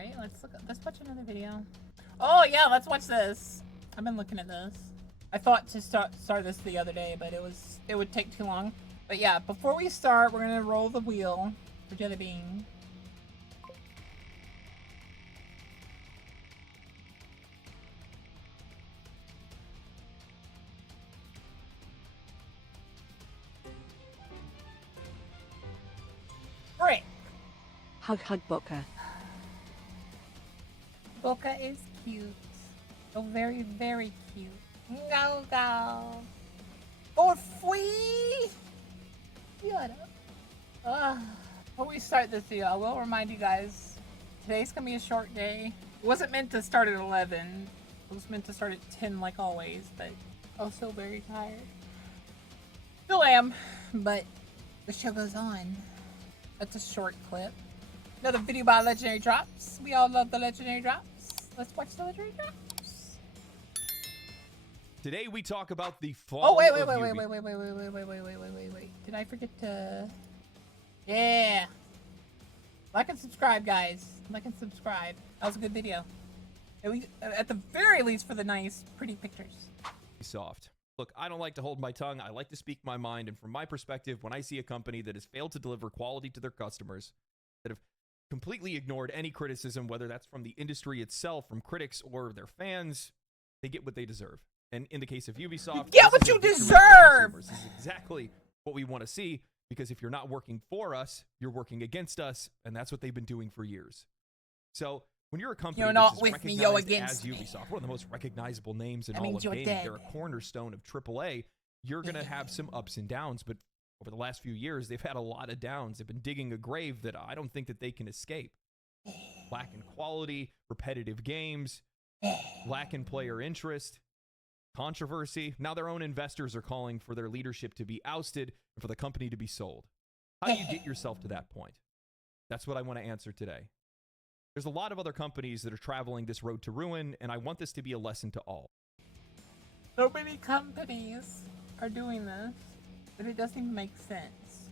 right? Let's watch another video. Oh yeah, let's watch this. I've been looking at this. I thought to start this the other day, but it would take too long. But yeah, before we start, we're gonna roll the wheel for Jelly Bean. Frick. Hug Boka. Boka is cute. So very, very cute. Go, go. Oh, free! Shut up. Before we start this video, I will remind you guys, today's gonna be a short day. It wasn't meant to start at 11. It was meant to start at 10 like always, but also very tired. Still am, but the show goes on. That's a short clip. Another video by Legendary Drops. We all love the Legendary Drops. Let's watch the Legendary Drops. Today we talk about the fall. Oh wait. Did I forget to? Yeah. Like and subscribe, guys. Like and subscribe. That was a good video. At the very least, for the nice, pretty pictures. Ubisoft. Look, I don't like to hold my tongue. I like to speak my mind. And from my perspective, when I see a company that has failed to deliver quality to their customers, that have completely ignored any criticism, whether that's from the industry itself, from critics, or their fans, they get what they deserve. And in the case of Ubisoft, get what you deserve! This is exactly what we want to see, because if you're not working for us, you're working against us, and that's what they've been doing for years. So when you're a company you're that's not with me, recognized you're against as Ubisoft, one of the most recognizable names in that all of gaming, dead. they're a cornerstone of AAA, you're going to have some ups and downs, but over the last few years, they've had a lot of downs. They've been digging a grave that I don't think that they can escape. Lack in quality, repetitive games, lack in player interest, controversy. Now their own investors are calling for their leadership to be ousted and for the company to be sold. How do you get yourself to that point? That's what I want to answer today. There's a lot of other companies that are traveling this road to ruin, and I want this to be a lesson to all. So many companies are doing this, but it doesn't even make sense.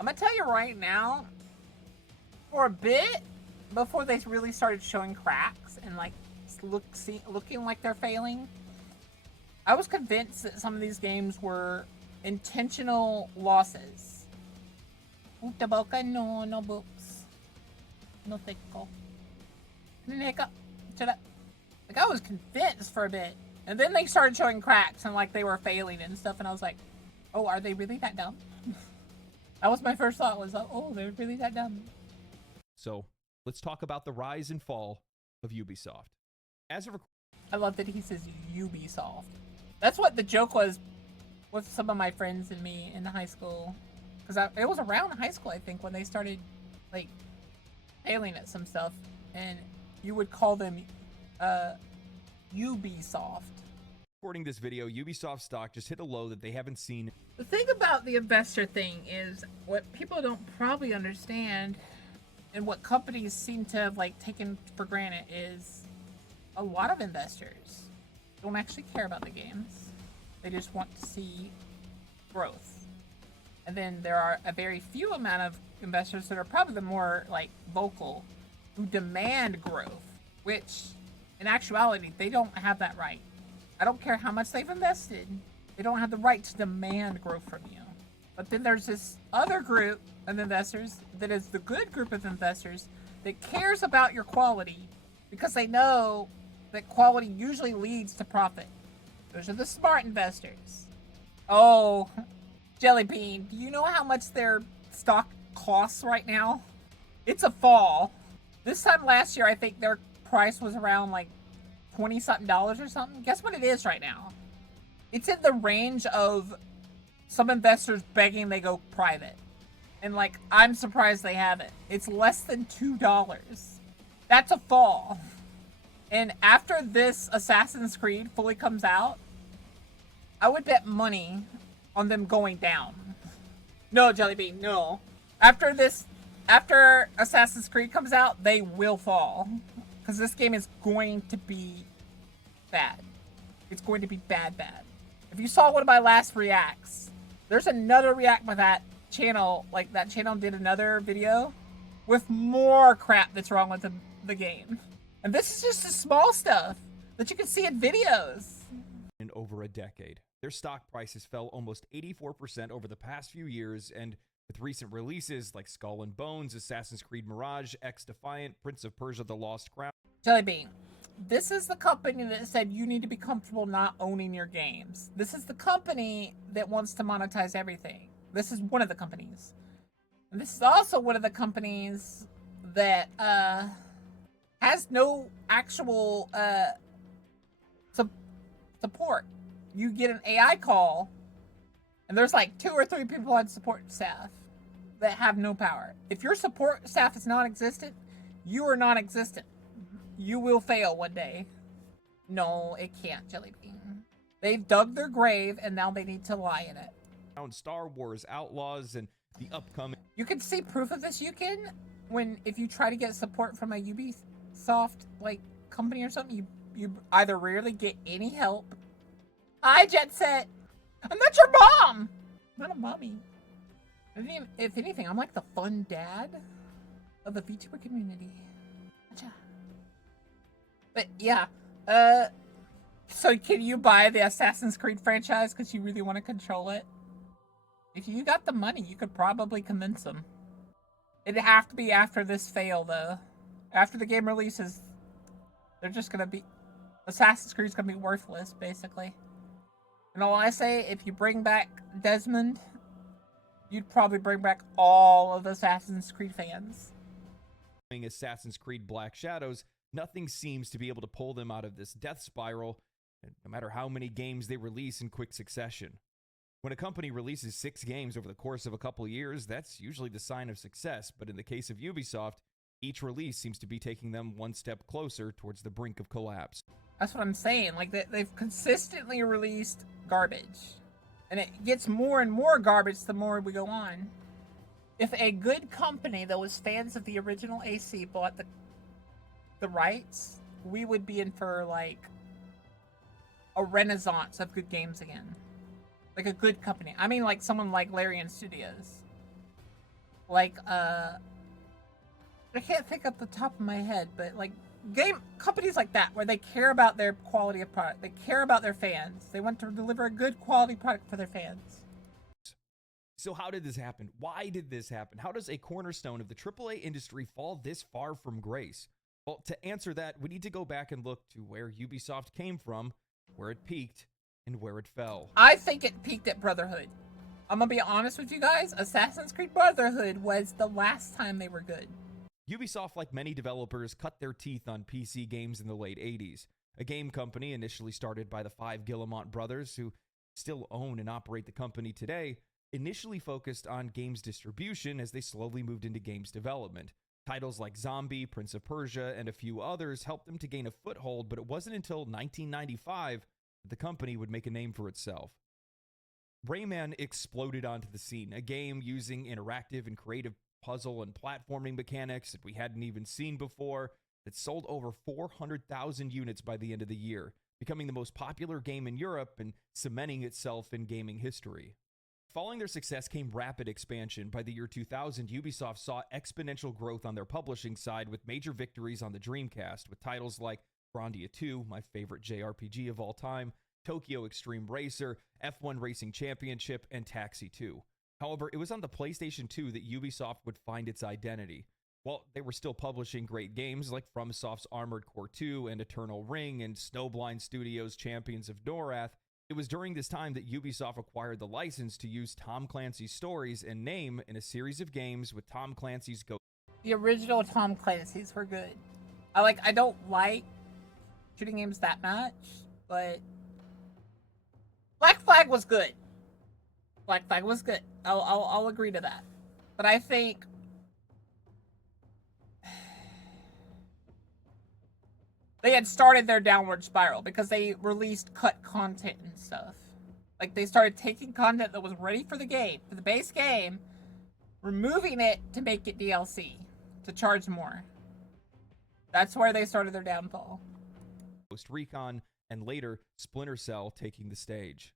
I'm gonna tell you right now, for a bit, before they really started showing cracks and like looking like they're failing, I was convinced that some of these games were intentional losses. Boka, no books. No teco. Shut up. Like, I was convinced for a bit. And then they started showing cracks and like they were failing and stuff, and I was like, oh, are they really that dumb? That was my first thought, was like, oh, they're really that dumb. So let's talk about the rise and fall of Ubisoft. As of I love that he says Ubisoft. That's what the joke was with some of my friends and me in high school. Because it was around high school, I think, when they started, like, failing at some stuff. And you would call them Ubisoft. recording this video, Ubisoft stock just hit a low that they haven't seen. The thing about the investor thing is what people don't probably understand, and what companies seem to have like taken for granted, is a lot of investors don't actually care about the games. They just want to see growth. And then there are a very few amount of investors that are probably the more like vocal, who demand growth, which in actuality they don't have that right. I don't care how much they've invested, they don't have the right to demand growth from you. But then there's this other group of investors that is the good group of investors that cares about your quality because they know that quality usually leads to profit. Those are the smart investors. Oh, Jelly Bean, do you know how much their stock costs right now? It's a fall. This time last year, I think their price was around like $20-something or something. Guess what it is right now? It's in the range of some investors begging they go private. And like, I'm surprised they haven't. It's less than $2. That's a fall. And after this Assassin's Creed fully comes out, I would bet money on them going down. No, Jelly Bean, no. After Assassin's Creed comes out, they will fall. Because this game is going to be bad. It's going to be bad. If you saw one of my last reacts, there's another react by that channel. Like, that channel did another video with more crap that's wrong with the game. And this is just the small stuff that you can see in videos. In over a decade, their stock prices fell almost 84% over the past few years, and with recent releases like Skull and Bones, Assassin's Creed Mirage, X Defiant, Prince of Persia: The Lost Crown. Jellybean, this is the company that said you need to be comfortable not owning your games. This is the company that wants to monetize everything. This is one of the companies. And this is also one of the companies that has no actual support. You get an AI call, and there's like 2 or 3 people on support staff that have no power. If your support staff is non-existent, you are non-existent. You will fail one day. No, it can't, Jellybean. They've dug their grave, and now they need to lie in it. Star Wars Outlaws and the upcoming. You can see proof of this. You can, if you try to get support from a Ubisoft like company or something, you either rarely get any help. Hi, Jet Set. I'm not your mom. I'm not a mommy. If anything, I'm like the fun dad of the VTuber community. Gotcha. But yeah, so can you buy the Assassin's Creed franchise because you really want to control it? If you got the money, you could probably convince them. It'd have to be after this fail, though. After the game releases, they're just gonna be... Assassin's Creed's gonna be worthless, basically. And all I say, if you bring back Desmond, you'd probably bring back all of the Assassin's Creed fans. Assassin's Creed Black Shadows, nothing seems to be able to pull them out of this death spiral, no matter how many games they release in quick succession. When a company releases 6 games over the course of a couple of years, that's usually the sign of success, but in the case of Ubisoft, each release seems to be taking them one step closer towards the brink of collapse. That's what I'm saying. Like, they've consistently released garbage. And it gets more and more garbage the more we go on. If a good company that was fans of the original AC bought the rights, we would be in for, like, a renaissance of good games again. Like a good company. I mean, like someone like Larian Studios. Like, I can't think off the top of my head, but like game companies like that, where they care about their quality of product. They care about their fans. They want to deliver a good quality product for their fans. So how did this happen? Why did this happen? How does a cornerstone of the AAA industry fall this far from grace? Well, to answer that, we need to go back and look to where Ubisoft came from, where it peaked, and where it fell. I think it peaked at Brotherhood. I'm gonna be honest with you guys. Assassin's Creed Brotherhood was the last time they were good. Ubisoft, like many developers, cut their teeth on PC games in the late 80s. A game company initially started by the 5 Guillemot brothers, who still own and operate the company today, initially focused on games distribution as they slowly moved into games development. Titles like Zombie, Prince of Persia, and a few others helped them to gain a foothold, but it wasn't until 1995 that the company would make a name for itself. Rayman exploded onto the scene, a game using interactive and creative puzzle and platforming mechanics that we hadn't even seen before, that sold over 400,000 units by the end of the year, becoming the most popular game in Europe and cementing itself in gaming history. Following their success came rapid expansion. By the year 2000, Ubisoft saw exponential growth on their publishing side with major victories on the Dreamcast, with titles like Grandia 2, my favorite JRPG of all time, Tokyo Extreme Racer, F1 Racing Championship, and Taxi 2. However, it was on the PlayStation 2 that Ubisoft would find its identity. While they were still publishing great games like FromSoft's Armored Core 2 and Eternal Ring and Snowblind Studios' Champions of Norath, it was during this time that Ubisoft acquired the license to use Tom Clancy's stories and name in a series of games with Tom Clancy's Ghost. The original Tom Clancy's were good. I don't like shooting games that much, but Black Flag was good. Black Flag was good. I'll agree to that. But I think they had started their downward spiral because they released cut content and stuff. Like, they started taking content that was ready for the game, for the base game, removing it to make it DLC, to charge more. That's where they started their downfall. Ghost Recon, and later Splinter Cell taking the stage.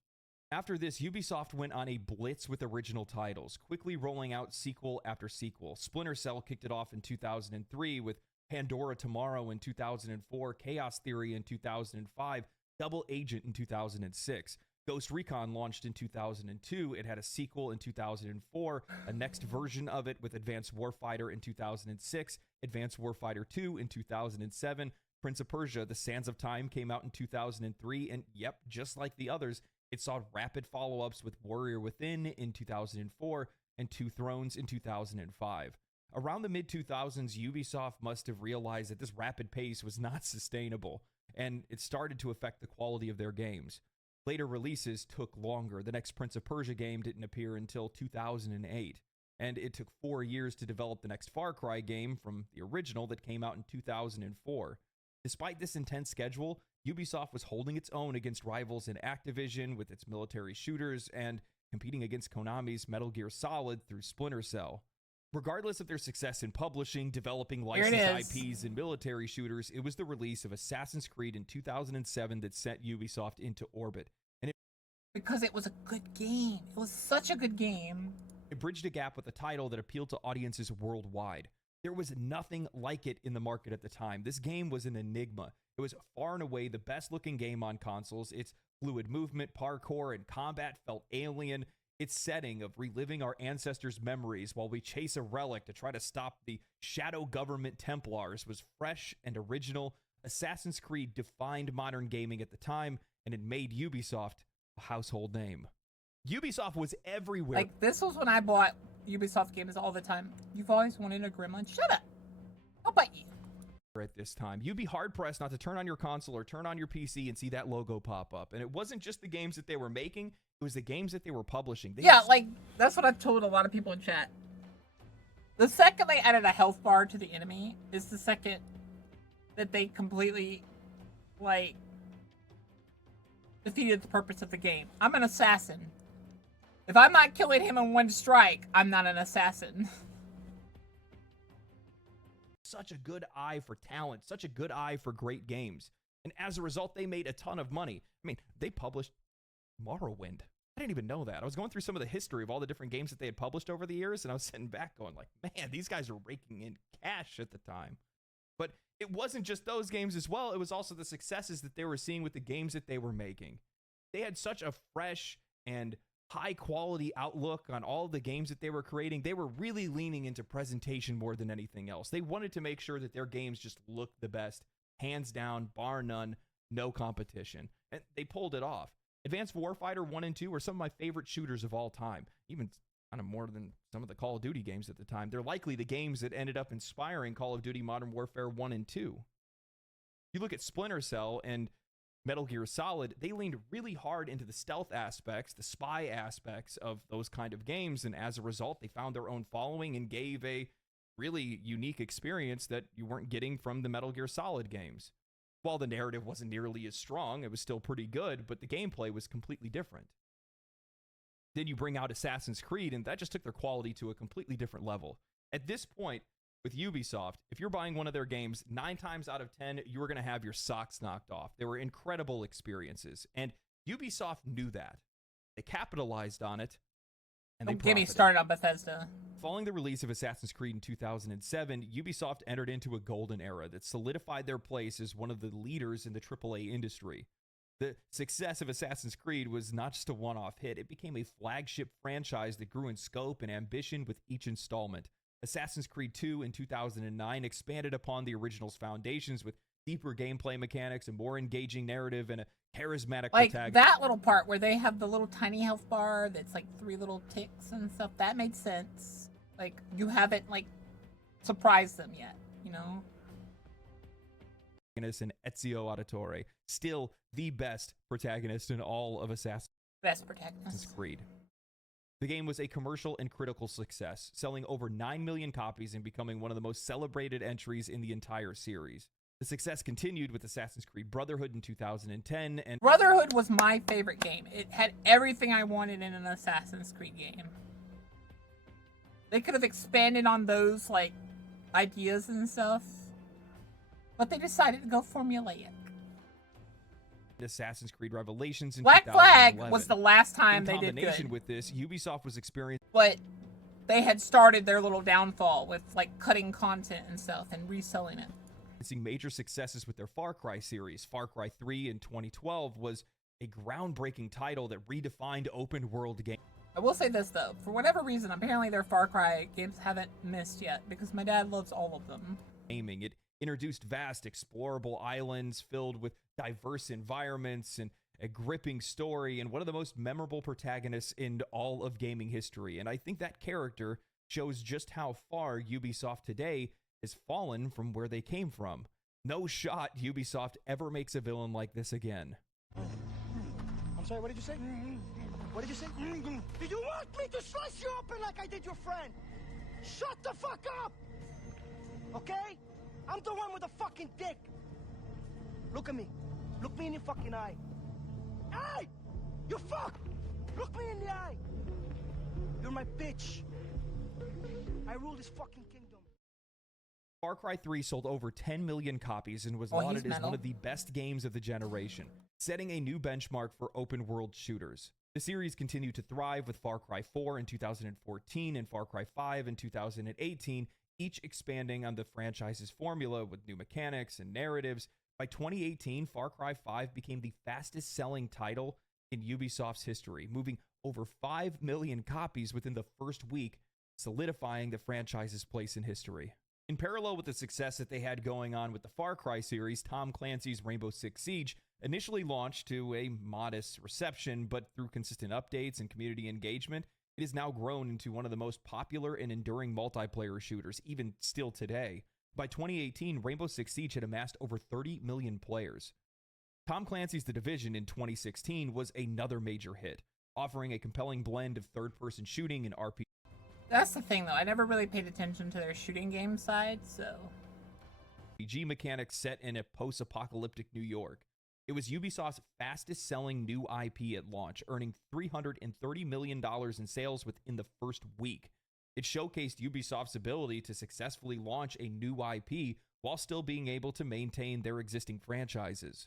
After this, Ubisoft went on a blitz with original titles, quickly rolling out sequel after sequel. Splinter Cell kicked it off in 2003 with Pandora Tomorrow in 2004, Chaos Theory in 2005, Double Agent in 2006. Ghost Recon launched in 2002. It had a sequel in 2004, a next version of it with Advanced Warfighter in 2006, Advanced Warfighter 2 in 2007. Prince of Persia: The Sands of Time came out in 2003, and yep, just like the others, it saw rapid follow-ups with Warrior Within in 2004 and Two Thrones in 2005. Around the mid-2000s, Ubisoft must have realized that this rapid pace was not sustainable, and it started to affect the quality of their games. Later releases took longer. The next Prince of Persia game didn't appear until 2008, and it took 4 years to develop the next Far Cry game from the original that came out in 2004. Despite this intense schedule, Ubisoft was holding its own against rivals in Activision with its military shooters and competing against Konami's Metal Gear Solid through Splinter Cell. Regardless of their success in publishing, developing licensed IPs and military shooters, it was the release of Assassin's Creed in 2007 that sent Ubisoft into orbit. Because it was a good game. It was such a good game. It bridged a gap with a title that appealed to audiences worldwide. There was nothing like it in the market at the time. This game was an enigma. It was far and away the best looking game on consoles. Its fluid movement, parkour, and combat felt alien. Its setting of reliving our ancestors' memories while we chase a relic to try to stop the shadow government Templars was fresh and original. Assassin's Creed defined modern gaming at the time, and it made Ubisoft a household name. Ubisoft was everywhere. Like, this was when I bought Ubisoft games all the time. You've always wanted a gremlin? Shut up. I'll bite you. At this time, you'd be hard-pressed not to turn on your console or turn on your PC and see that logo pop up. And it wasn't just the games that they were making, it was the games that they were publishing. Like, that's what I've told a lot of people in chat. The second they added a health bar to the enemy is the second that they completely, like, defeated the purpose of the game. I'm an assassin. If I'm not killing him in one strike, I'm not an assassin. Such a good eye for talent, such a good eye for great games. And as a result, they made a ton of money. I mean, they published Morrowind. I didn't even know that. I was going through some of the history of all the different games that they had published over the years, and I was sitting back going like, man, these guys are raking in cash at the time. But it wasn't just those games as well. It was also the successes that they were seeing with the games that they were making. They had such a fresh and high quality outlook on all the games that they were creating. They were really leaning into presentation more than anything else. They wanted to make sure that their games just looked the best, hands down, bar none, no competition. And they pulled it off. Advanced Warfighter 1 and 2 are some of my favorite shooters of all time, even kind of more than some of the Call of Duty games at the time. They're likely the games that ended up inspiring Call of Duty Modern Warfare 1 and 2. You look at Splinter Cell and Metal Gear Solid, they leaned really hard into the stealth aspects, the spy aspects of those kind of games, and as a result, they found their own following and gave a really unique experience that you weren't getting from the Metal Gear Solid games. While the narrative wasn't nearly as strong, it was still pretty good, but the gameplay was completely different. Then you bring out Assassin's Creed, and that just took their quality to a completely different level. At this point, with Ubisoft, if you're buying one of their games, 9 times out of 10, you were going to have your socks knocked off. They were incredible experiences, and Ubisoft knew that. They capitalized on it, and they Don't get me started on Bethesda. Following the release of Assassin's Creed in 2007, Ubisoft entered into a golden era that solidified their place as one of the leaders in the AAA industry. The success of Assassin's Creed was not just a one-off hit. It became a flagship franchise that grew in scope and ambition with each installment. Assassin's Creed 2 in 2009 expanded upon the original's foundations with deeper gameplay mechanics, a more engaging narrative, and a charismatic protagonist. That little part where they have the little tiny health bar that's like 3 little ticks and stuff, that made sense. Like, you haven't, like, surprised them yet, you know? And Ezio Auditore, still the best protagonist in all of Assassin's Creed. The game was a commercial and critical success, selling over 9 million copies and becoming one of the most celebrated entries in the entire series. The success continued with Assassin's Creed Brotherhood in 2010, and Brotherhood was my favorite game. It had everything I wanted in an Assassin's Creed game. They could have expanded on those, like, ideas and stuff, but they decided to go formulaic. Assassin's Creed Revelations in Black Flag 2011. was the last time in they did combination good. with this, Ubisoft was experiencing But they had started their little downfall with like cutting content and stuff and reselling it. major successes with their Far Cry series. Far Cry 3 in 2012 was a groundbreaking title that redefined open world game. I will say this though, for whatever reason, apparently their Far Cry games haven't missed yet because my dad loves all of them. Gaming. It introduced vast, explorable islands filled with diverse environments and a gripping story and one of the most memorable protagonists in all of gaming history. And I think that character shows just how far Ubisoft today has fallen from where they came from. No shot Ubisoft ever makes a villain like this again. I'm sorry, what did you say? What did you say? Did you want me to slice you open like I did your friend? Shut the fuck up! Okay? I'm the one with the fucking dick. Look at me. Look me in the fucking eye. Hey! You fuck! Look me in the eye! You're my bitch. I rule this fucking kingdom. Far Cry 3 sold over 10 million copies and was Oh, lauded he's as one metal. of the best games of the generation, setting a new benchmark for open world shooters. The series continued to thrive with Far Cry 4 in 2014 and Far Cry 5 in 2018, each expanding on the franchise's formula with new mechanics and narratives. By 2018, Far Cry 5 became the fastest selling title in Ubisoft's history, moving over 5 million copies within the first week, solidifying the franchise's place in history. In parallel with the success that they had going on with the Far Cry series, Tom Clancy's Rainbow Six Siege initially launched to a modest reception, but through consistent updates and community engagement, it has now grown into one of the most popular and enduring multiplayer shooters, even still today. By 2018, Rainbow Six Siege had amassed over 30 million players. Tom Clancy's The Division in 2016 was another major hit, offering a compelling blend of third-person shooting and RPG. That's the thing though, I never really paid attention to their shooting game side, so... RPG mechanics set in a post-apocalyptic New York. It was Ubisoft's fastest-selling new IP at launch, earning $330 million in sales within the first week. It showcased Ubisoft's ability to successfully launch a new IP while still being able to maintain their existing franchises.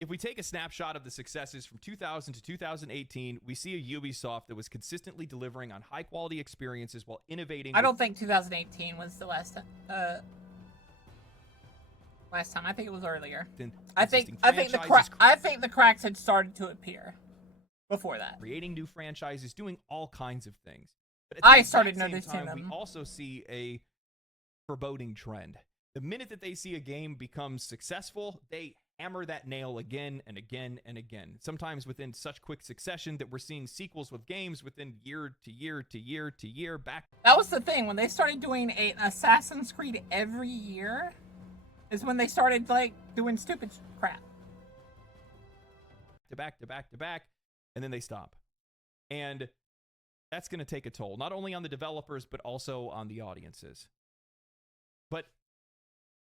If we take a snapshot of the successes from 2000 to 2018, we see a Ubisoft that was consistently delivering on high-quality experiences while innovating. I don't think 2018 was the last time. Last time, I think it was earlier. I think the cracks had started to appear before that. Creating new franchises, doing all kinds of things. But at the I started exact same noticing time, them. we also see a foreboding trend. The minute that they see a game become successful, they hammer that nail again and again and again. Sometimes within such quick succession that we're seeing sequels with games within year to year to year to year back. That was the thing, when they started doing an Assassin's Creed every year, is when they started, like, doing stupid crap. To back to back to back, and then they stop. And that's going to take a toll, not only on the developers, but also on the audiences. But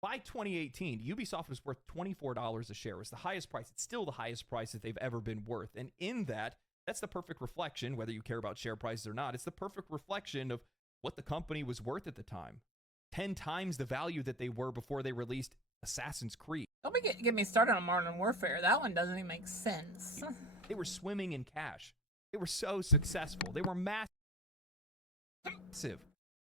by 2018, Ubisoft was worth $24 a share. It was the highest price. It's still the highest price that they've ever been worth. And in that, that's the perfect reflection, whether you care about share prices or not, it's the perfect reflection of what the company was worth at the time. 10 times the value that they were before they released Assassin's Creed. Don't get me started on Modern Warfare. That one doesn't even make sense. They were swimming in cash. They were so successful. They were massive.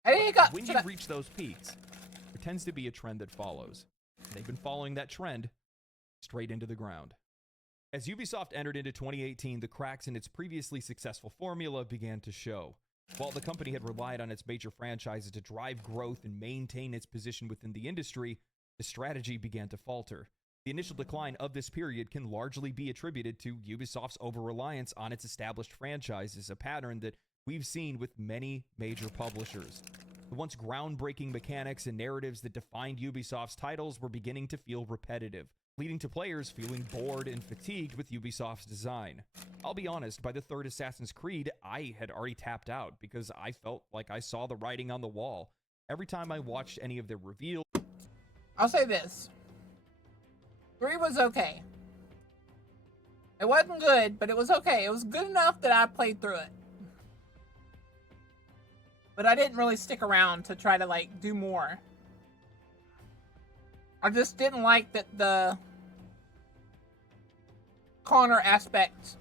I think it got When to you that- reach those peaks, there tends to be a trend that follows. They've been following that trend straight into the ground. As Ubisoft entered into 2018, the cracks in its previously successful formula began to show. While the company had relied on its major franchises to drive growth and maintain its position within the industry, the strategy began to falter. The initial decline of this period can largely be attributed to Ubisoft's over-reliance on its established franchises, a pattern that we've seen with many major publishers. The once groundbreaking mechanics and narratives that defined Ubisoft's titles were beginning to feel repetitive, leading to players feeling bored and fatigued with Ubisoft's design. I'll be honest, by the third Assassin's Creed, I had already tapped out because I felt like I saw the writing on the wall. Every time I watched any of their reveals, I'll say this. 3 was okay. It wasn't good, but it was okay. It was good enough that I played through it. But I didn't really stick around to try to, like, do more. I just didn't like that the Connor aspect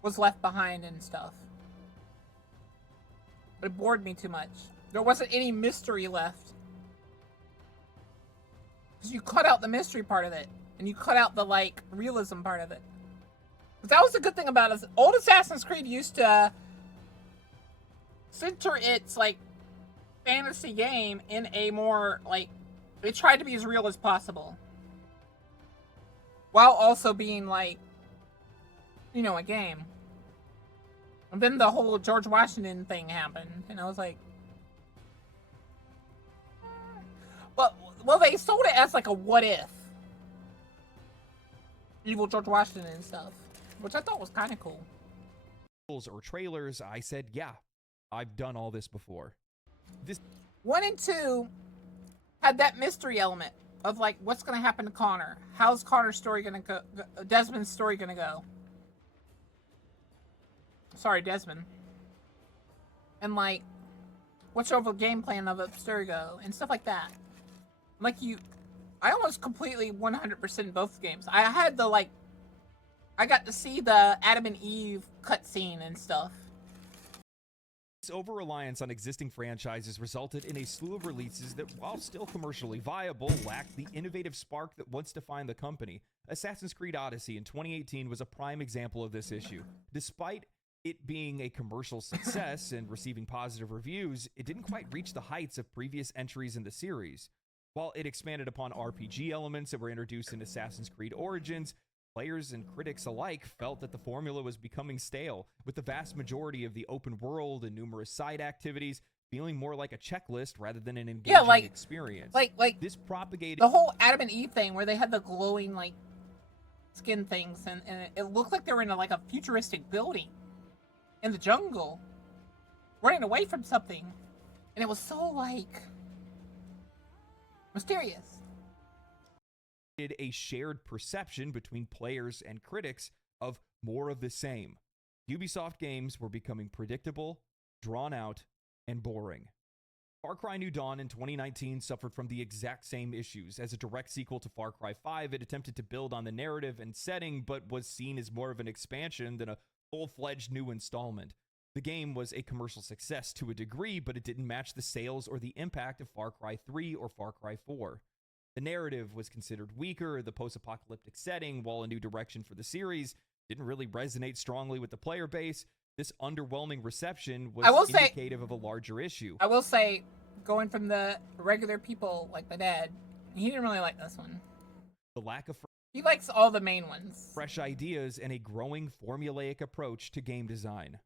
was left behind and stuff. It bored me too much. There wasn't any mystery left. Because you cut out the mystery part of it. And you cut out the, like, realism part of it. But that was the good thing about it. Old Assassin's Creed used to center its, like, fantasy game in a more, like, it tried to be as real as possible. While also being, like, you know, a game. And then the whole George Washington thing happened. And I was like... Well, they sold it as, like, a what-if. Evil George Washington and stuff. Which I thought was kind of cool. Or trailers, I said, yeah, I've done all this before. 1 and 2 had that mystery element of, like, what's going to happen to Connor? How's Connor's story going to go? Desmond's story going to go? Sorry, Desmond. And, like, what's over the game plan of Abstergo and stuff like that. Like, I almost completely 100% both games. I had the, like, I got to see the Adam and Eve cutscene and stuff. This over-reliance on existing franchises resulted in a slew of releases that, while still commercially viable, lacked the innovative spark that once defined the company. Assassin's Creed Odyssey in 2018 was a prime example of this issue. Despite it being a commercial success and receiving positive reviews, it didn't quite reach the heights of previous entries in the series. While it expanded upon RPG elements that were introduced in Assassin's Creed Origins, players and critics alike felt that the formula was becoming stale, with the vast majority of the open world and numerous side activities feeling more like a checklist rather than an engaging experience. Like this propagated the whole Adam and Eve thing where they had the glowing, like, skin things, and it looked like they were in a futuristic building in the jungle, running away from something, and it was so, like, mysterious. A shared perception between players and critics of more of the same. Ubisoft games were becoming predictable, drawn out, and boring. Far Cry New Dawn in 2019 suffered from the exact same issues. As a direct sequel to Far Cry 5, it attempted to build on the narrative and setting, but was seen as more of an expansion than a full-fledged new installment. The game was a commercial success to a degree, but it didn't match the sales or the impact of Far Cry 3 or Far Cry 4. The narrative was considered weaker, the post-apocalyptic setting, while a new direction for the series, didn't really resonate strongly with the player base. This underwhelming reception was indicative of a larger issue. I will say, going from the regular people, like my dad, he didn't really like this one. The lack of he likes all the main ones. Fresh ideas and a growing formulaic approach to game design.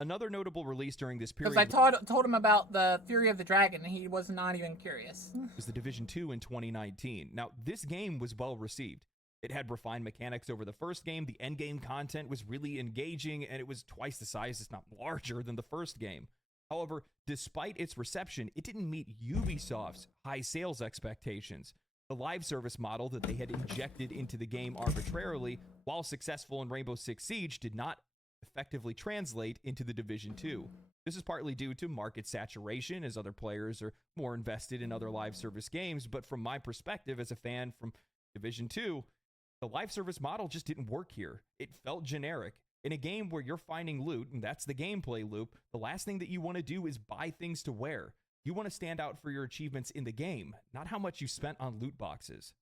Another notable release during this period because I told him about the Fury of the Dragon, and he was not even curious. Was The Division 2 in 2019. Now, this game was well received. It had refined mechanics over the first game, the endgame content was really engaging, and it was twice the size, if not larger, than the first game. However, despite its reception, it didn't meet Ubisoft's high sales expectations. The live service model that they had injected into the game arbitrarily, while successful in Rainbow Six Siege, did not effectively translate into The Division 2. This is partly due to market saturation, as other players are more invested in other live service games, but from my perspective as a fan from Division 2, the live service model just didn't work here. It felt generic. In a game where you're finding loot, and that's the gameplay loop, the last thing that you want to do is buy things to wear. You want to stand out for your achievements in the game, not how much you spent on loot boxes.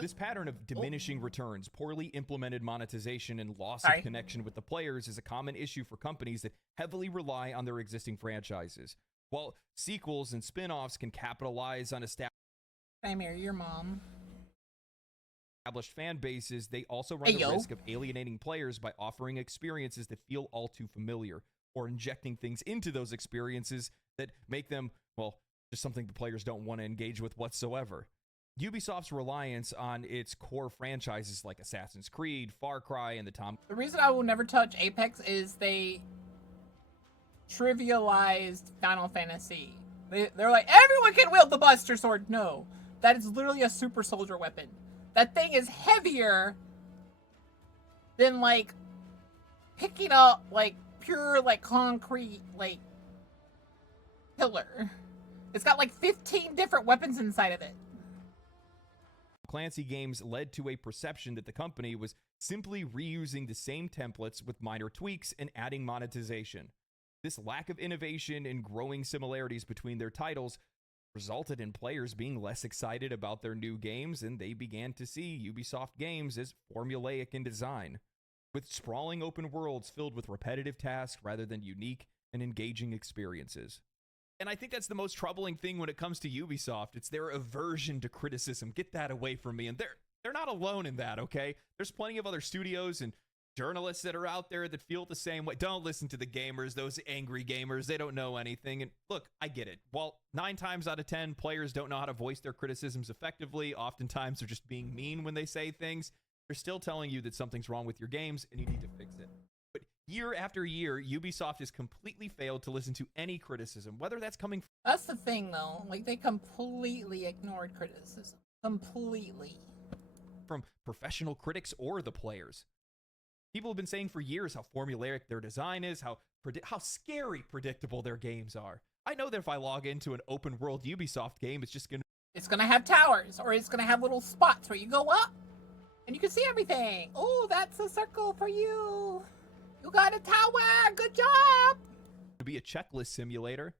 This pattern of diminishing returns, poorly implemented monetization, and loss of connection with the players is a common issue for companies that heavily rely on their existing franchises. While sequels and spin-offs can capitalize on established your mom. Established fan bases, they also run the risk of alienating players by offering experiences that feel all too familiar, or injecting things into those experiences that make them, well, just something the players don't want to engage with whatsoever. Ubisoft's reliance on its core franchises like Assassin's Creed, Far Cry, and The reason I will never touch Apex is they trivialized Final Fantasy. They're like, everyone can wield the Buster Sword. No, that is literally a super soldier weapon. That thing is heavier than, like, picking up, like, pure, like, concrete, like, pillar. It's got, like, 15 different weapons inside of it. Clancy games led to a perception that the company was simply reusing the same templates with minor tweaks and adding monetization. This lack of innovation and growing similarities between their titles resulted in players being less excited about their new games, and they began to see Ubisoft games as formulaic in design, with sprawling open worlds filled with repetitive tasks rather than unique and engaging experiences. And I think that's the most troubling thing when it comes to Ubisoft. It's their aversion to criticism. Get that away from me. And they're not alone in that, okay? There's plenty of other studios and journalists that are out there that feel the same way. Don't listen to the gamers, those angry gamers. They don't know anything. And look, I get it. While 9 times out of 10, players don't know how to voice their criticisms effectively, oftentimes they're just being mean when they say things. They're still telling you that something's wrong with your games and you need to fix it. But year after year, Ubisoft has completely failed to listen to any criticism, whether that's coming from... That's the thing, though. Like, they completely ignored criticism. Completely. From professional critics or the players. People have been saying for years how formulaic their design is, how scary predictable their games are. I know that if I log into an open world Ubisoft game, it's gonna have towers, or it's gonna have little spots where you go up and you can see everything. Oh, that's a circle for you. You got a tower. Good job. To be a checklist simulator.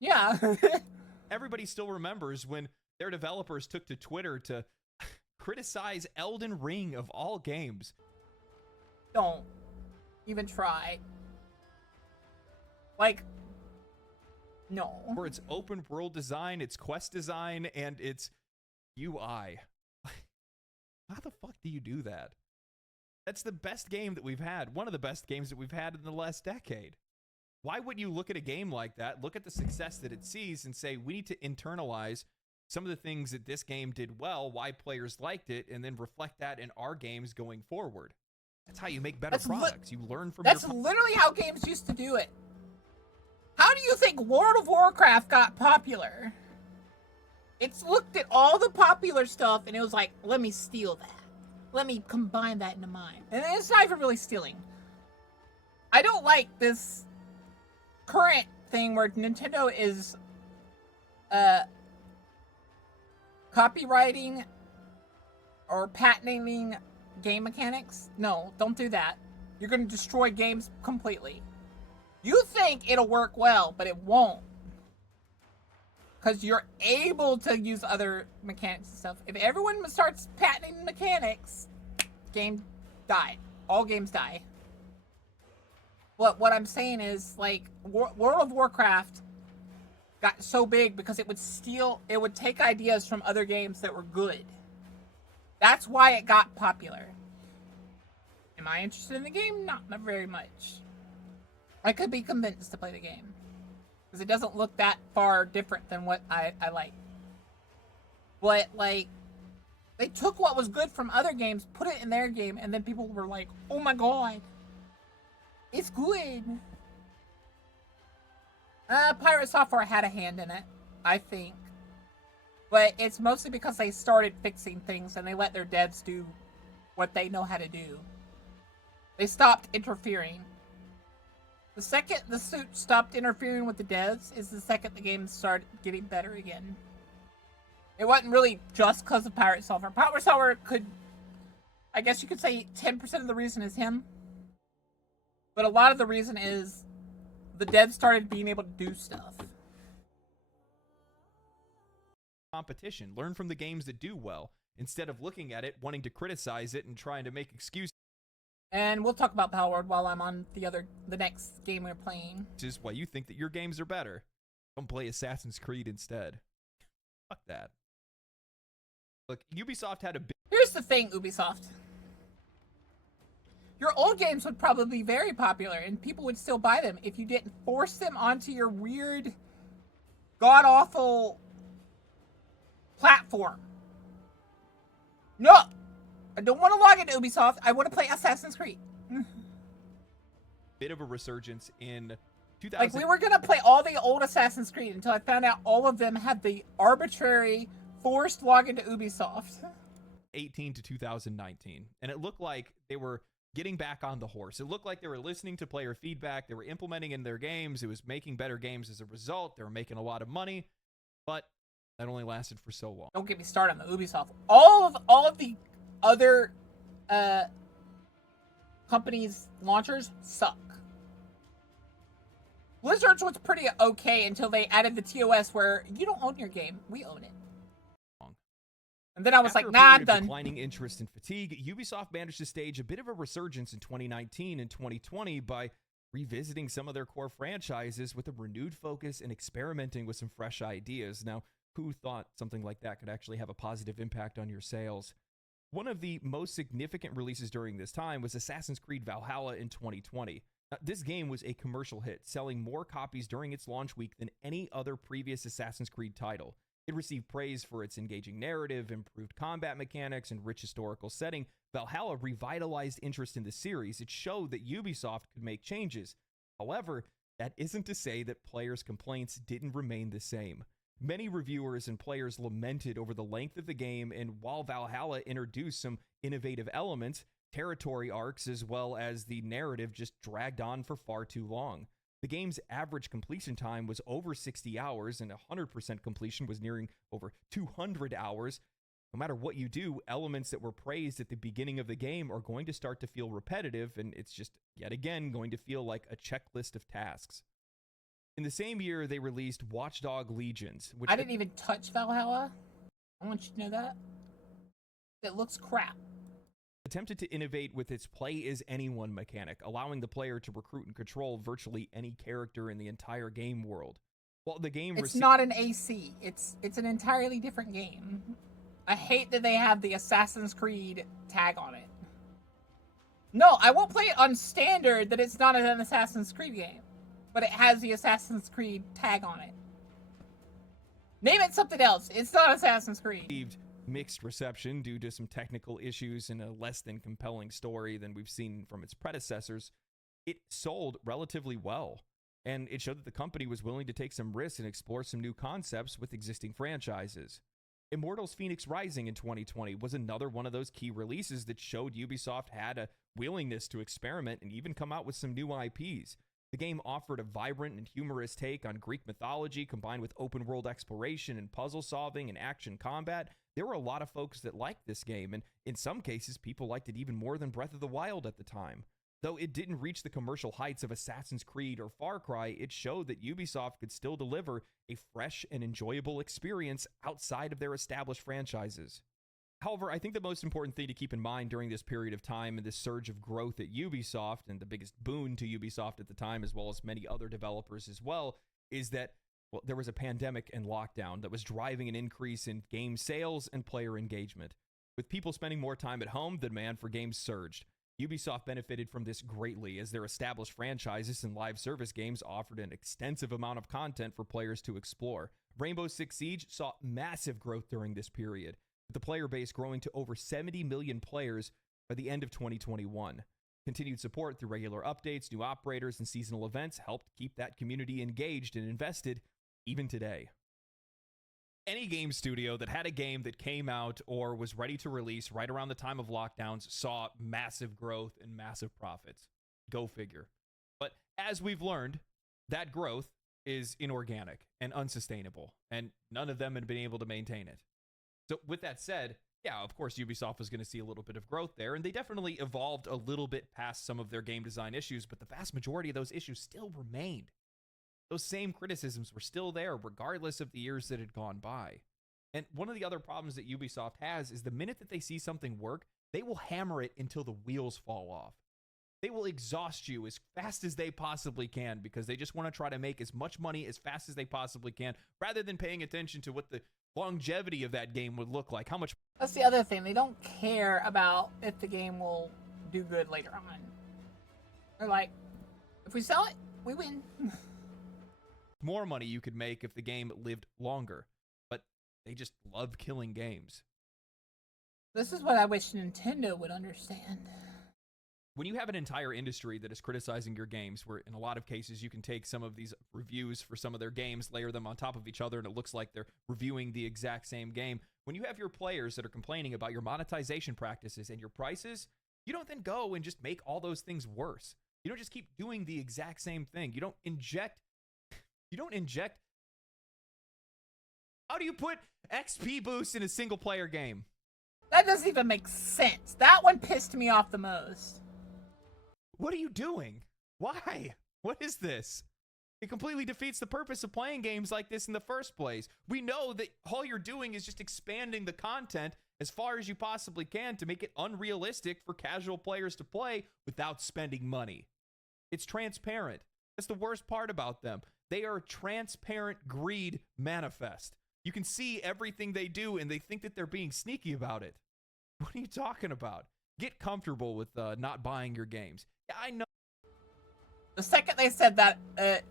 Yeah. Everybody still remembers when their developers took to Twitter to criticize Elden Ring of all games. Don't even try. Like, no. For its open world design, its quest design, and its UI. How the fuck do you do that? That's the best game that we've had. One of the best games that we've had in the last decade. Why would you look at a game like that, look at the success that it sees, and say, we need to internalize some of the things that this game did well, why players liked it, and then reflect that in our games going forward? That's how you make better products. You learn from That's literally how games used to do it. How do you think World of Warcraft got popular? It's looked at all the popular stuff and it was like, let me steal that. Let me combine that into mine. And it's not even really stealing. I don't like this current thing where Nintendo is copywriting or patenting game mechanics. No, don't do that. You're going to destroy games completely. You think it'll work well, but it won't. Because you're able to use other mechanics and stuff. If everyone starts patenting mechanics, game died. All games die. What I'm saying is, like, World of Warcraft got so big because it would take ideas from other games that were good. That's why it got popular. Am I interested in the game? Not very much. I could be convinced to play the game. Because it doesn't look that far different than what I like. But, like, they took what was good from other games, put it in their game, and then people were like, oh my god. It's good. Pirate Software had a hand in it, I think. But it's mostly because they started fixing things and they let their devs do what they know how to do. They stopped interfering. The second the suit stopped interfering with the devs is the second the game started getting better again. It wasn't really just because of Pirate Software. Pirate Software could, I guess you could say 10% of the reason is him. But a lot of the reason is the devs started being able to do stuff. Competition. Learn from the games that do well instead of looking at it, wanting to criticize it, and trying to make excuses. And we'll talk about Palworld while I'm on the next game we're playing. Which is why you think that your games are better. Don't play Assassin's Creed instead. Fuck that. Look, Ubisoft had a big... Here's the thing, Ubisoft. Your old games would probably be very popular and people would still buy them if you didn't force them onto your weird, god-awful platform. No! I don't want to log into Ubisoft. I want to play Assassin's Creed. Bit of a resurgence in 2000. Like, we were going to play all the old Assassin's Creed until I found out all of them had the arbitrary forced login to Ubisoft. 18 to 2019. And it looked like they were getting back on the horse. It looked like they were listening to player feedback. They were implementing in their games. It was making better games as a result. They were making a lot of money. But That only lasted for so long. Don't get me started on the Ubisoft. All of the other companies' launchers suck. Blizzard's was pretty okay until they added the TOS where you don't own your game, we own it. And then I was After like, a nah, period I'm of done. Declining interest and fatigue, Ubisoft managed to stage a bit of a resurgence in 2019 and 2020 by revisiting some of their core franchises with a renewed focus and experimenting with some fresh ideas. Now, who thought something like that could actually have a positive impact on your sales? One of the most significant releases during this time was Assassin's Creed Valhalla in 2020. Now, this game was a commercial hit, selling more copies during its launch week than any other previous Assassin's Creed title. It received praise for its engaging narrative, improved combat mechanics, and rich historical setting. Valhalla revitalized interest in the series. It showed that Ubisoft could make changes. However, that isn't to say that players' complaints didn't remain the same. Many reviewers and players lamented over the length of the game, and while Valhalla introduced some innovative elements, territory arcs as well as the narrative just dragged on for far too long. The game's average completion time was over 60 hours, and 100% completion was nearing over 200 hours. No matter what you do, elements that were praised at the beginning of the game are going to start to feel repetitive, and it's just, yet again, going to feel like a checklist of tasks. In the same year, they released Watch Dogs Legions, which I didn't even touch Valhalla. I want you to know that. It looks crap. attempted to innovate with its play as anyone mechanic, allowing the player to recruit and control virtually any character in the entire game world. While the game It's not an AC. It's an entirely different game. I hate that they have the Assassin's Creed tag on it. No, I won't play it on standard that it's not an Assassin's Creed game, but it has the Assassin's Creed tag on it. Name it something else. It's not Assassin's Creed. Received mixed reception due to some technical issues and a less than compelling story than we've seen from its predecessors. It sold relatively well, and it showed that the company was willing to take some risks and explore some new concepts with existing franchises. Immortals Phoenix Rising in 2020 was another one of those key releases that showed Ubisoft had a willingness to experiment and even come out with some new IPs. The game offered a vibrant and humorous take on Greek mythology combined with open world exploration and puzzle solving and action combat. There were a lot of folks that liked this game, and in some cases, people liked it even more than Breath of the Wild at the time. Though it didn't reach the commercial heights of Assassin's Creed or Far Cry, it showed that Ubisoft could still deliver a fresh and enjoyable experience outside of their established franchises. However, I think the most important thing to keep in mind during this period of time and this surge of growth at Ubisoft, and the biggest boon to Ubisoft at the time, as well as many other developers as well, is that, well, there was a pandemic and lockdown that was driving an increase in game sales and player engagement. With people spending more time at home, the demand for games surged. Ubisoft benefited from this greatly as their established franchises and live service games offered an extensive amount of content for players to explore. Rainbow Six Siege saw massive growth during this period, with the player base growing to over 70 million players by the end of 2021. Continued support through regular updates, new operators, and seasonal events helped keep that community engaged and invested even today. Any game studio that had a game that came out or was ready to release right around the time of lockdowns saw massive growth and massive profits. Go figure. But as we've learned, that growth is inorganic and unsustainable, and none of them had been able to maintain it. So with that said, yeah, of course, Ubisoft was going to see a little bit of growth there, and they definitely evolved a little bit past some of their game design issues, but the vast majority of those issues still remained. Those same criticisms were still there regardless of the years that had gone by. And one of the other problems that Ubisoft has is the minute that they see something work, they will hammer it until the wheels fall off. They will exhaust you as fast as they possibly can because they just want to try to make as much money as fast as they possibly can rather than paying attention to what the longevity of that game would look like. How much. That's the other thing. They don't care about if the game will do good later on. They're like, if we sell it, we win. More money you could make if the game lived longer, but they just love killing games. This is what I wish Nintendo would understand. When you have an entire industry that is criticizing your games, where in a lot of cases you can take some of these reviews for some of their games, layer them on top of each other, and it looks like they're reviewing the exact same game. When you have your players that are complaining about your monetization practices and your prices, you don't then go and just make all those things worse. You don't just keep doing the exact same thing. You don't inject How do you put XP boost in a single player game? That doesn't even make sense. That one pissed me off the most. What are you doing? Why? What is this? It completely defeats the purpose of playing games like this in the first place. We know that all you're doing is just expanding the content as far as you possibly can to make it unrealistic for casual players to play without spending money. It's transparent. That's the worst part about them. They are a transparent greed manifest. You can see everything they do and they think that they're being sneaky about it. What are you talking about? Get comfortable with not buying your games. Yeah, I know. The second they said that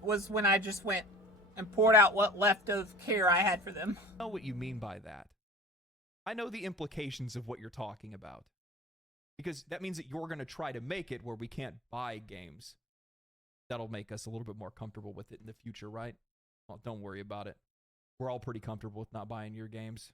was when I just went and poured out what left of care I had for them. I know what you mean by that. I know the implications of what you're talking about. Because that means that you're going to try to make it where we can't buy games. That'll make us a little bit more comfortable with it in the future, right? Well, don't worry about it. We're all pretty comfortable with not buying your games.